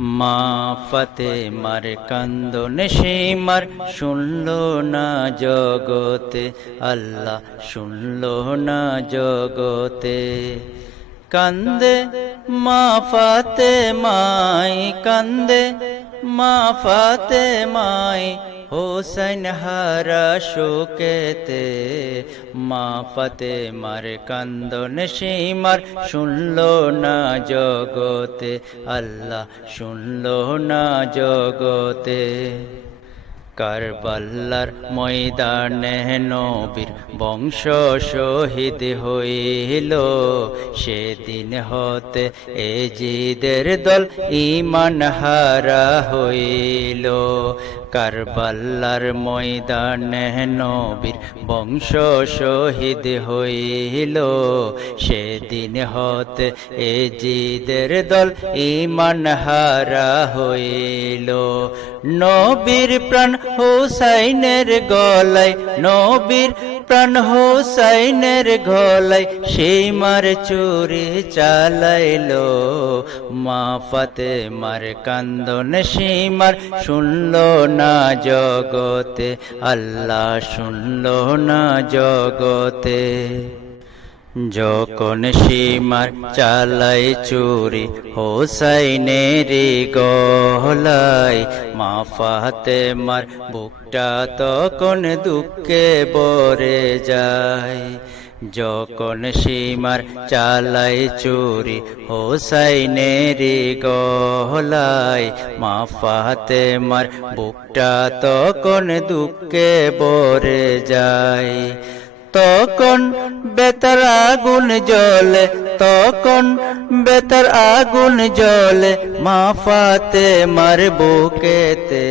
মা ফতে মার কান্দন সীমার শুনলো না জগতে, আল্লাহ শুনলো না জগতে। কান্দে মা ফতে মাই কান্দে মা ফতে মাই হোসেন হারা শোকেতে মা ফতে মার কান্দন সীমার শুনলো না জগতে, আল্লাহ শুনলো না জগতে। কারবাল্লার ময়দানে নবীর বংশ শহীদ হইল। সেদিন হতে এ জিদের দল ইমান হারা হইল। কারবাল্লার ময়দানে নবীর বংশ শহীদ হইল। সেদিন হতে এ জিদের দল ইমান হারা হইল। নবীর প্রাণ হুসাইনের গলায়, নবীর প্রাণ হুসাইনের গলায়, সেই মার চুরি চালাইলো। মা ফাতে মার কান্দন সীমার শুনল না জগতে, আল্লাহ শুনল না জগতে। যখন সীমার চালাই চুরি হোসাইনের গহলাই মা ফাতে মার বুকটা তখন দুঃখে বরে যায়। যখন সীমার চালাই চুরি হোসাইনের গহলাই মা ফাতে মার বুকটা তখন দুঃখে বরে যায়। তখন বেতার আগুন জলে তখন বেতার আগুন জ্বলে, মা ফাতে মার বুকেতে,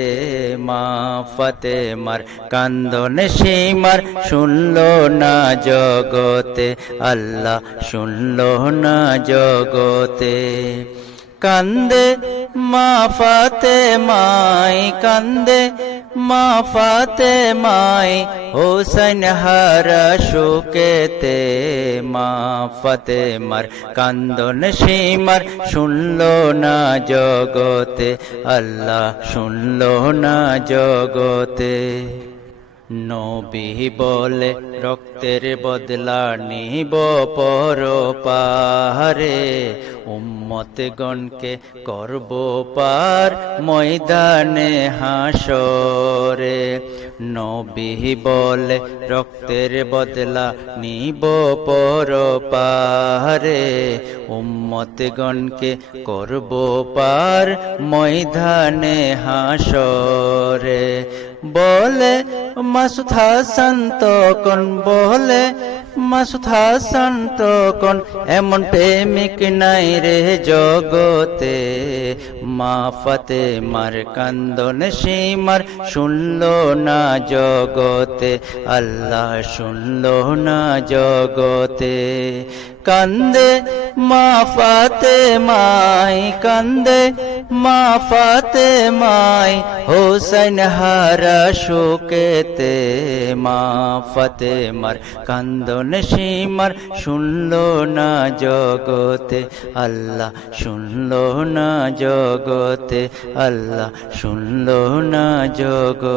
মা ফাতে মার কান্দন সীমার শুনল না জগতে, আল্লাহ শুনল না জগতে। কান্দে মা ফাতে মাই কান্দে মা ফাতে মাই হোসেন হারা শোকেতে মা ফাতে মার কান্দন সীমার শুনল না জগতে, আল্লাহ শুনলো না জগতে। নবী বলে, রক্তের বদলা নিব পর পাহারে উম্মত গণকে করব পার ময়দানে হাসরে নবী বলে, রক্তের বদলা নিব পর পাহারে উম্মত গণকে করব পার ময়দানে হাসরে বলে মাসুদ হাসান তখন বলে মাসুদ হাসান তখন এমন প্রেমিক নাই রে জগতে। মা ফাতে মার কান্দন সীমার শুনল না জগতে, আল্লাহ শুনল না জগতে। কান্দে মা ফাতে মাই কান্দে মা ফাতে মাই হোসেন হারা শোকেতে মা ফাতে মার কান্দন সীমার শুনল না জগতে, আল্লাহ শুনল না জগতে, আল্লাহ শুনল না জগতে।